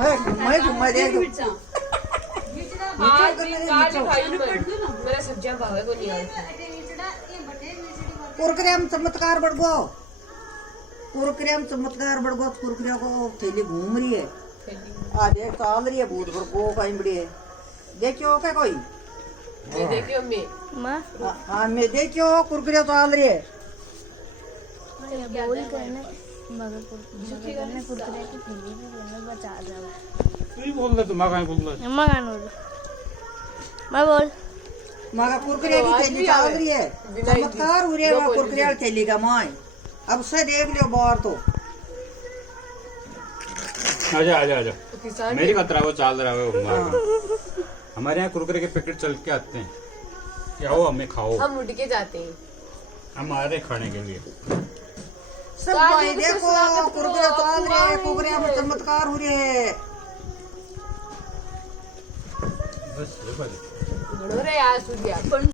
मैं देख दो मेरा सब्जियां भावे को नहीं आता कुरकुरे में चमत्कार बढ़ गो कुरकुरे में चमत्कार बढ़ गो कुरकुरे को थैली घूम रही है आज एक चल रही है भूत पर को कहीं बड़ी है देखियो क्या कोई देखियो मैं हाँ मैं देखियो कुरकुरे चल रही है बोल करने मगर कुरकुरे की थैली भी बोलने बचा रहा तू ही बोल रहे तो मैं बोल रहा अम्मा गान बोल मैं बोल मगर कुरकुरे की थैली चल रही है चमत्कार हो रही है वहाँ कुरकुरे की थैली का माय अब से देख लियो बाहर तो आजा आजा आजा मेरी खतरा वो चल रहा है हमारे यहाँ कुरकुरे के पैकेट चल के आते हैं क्या हो हमें खाओ हम उठ के जाते हैं हम आ रहे खाने के लिए सब भाई देखो कुरकुरे चल रहे हैं कुरकुरे में चमत्कार हो रहे हैं बस ये बात है। घणो रे यार सूर्या पण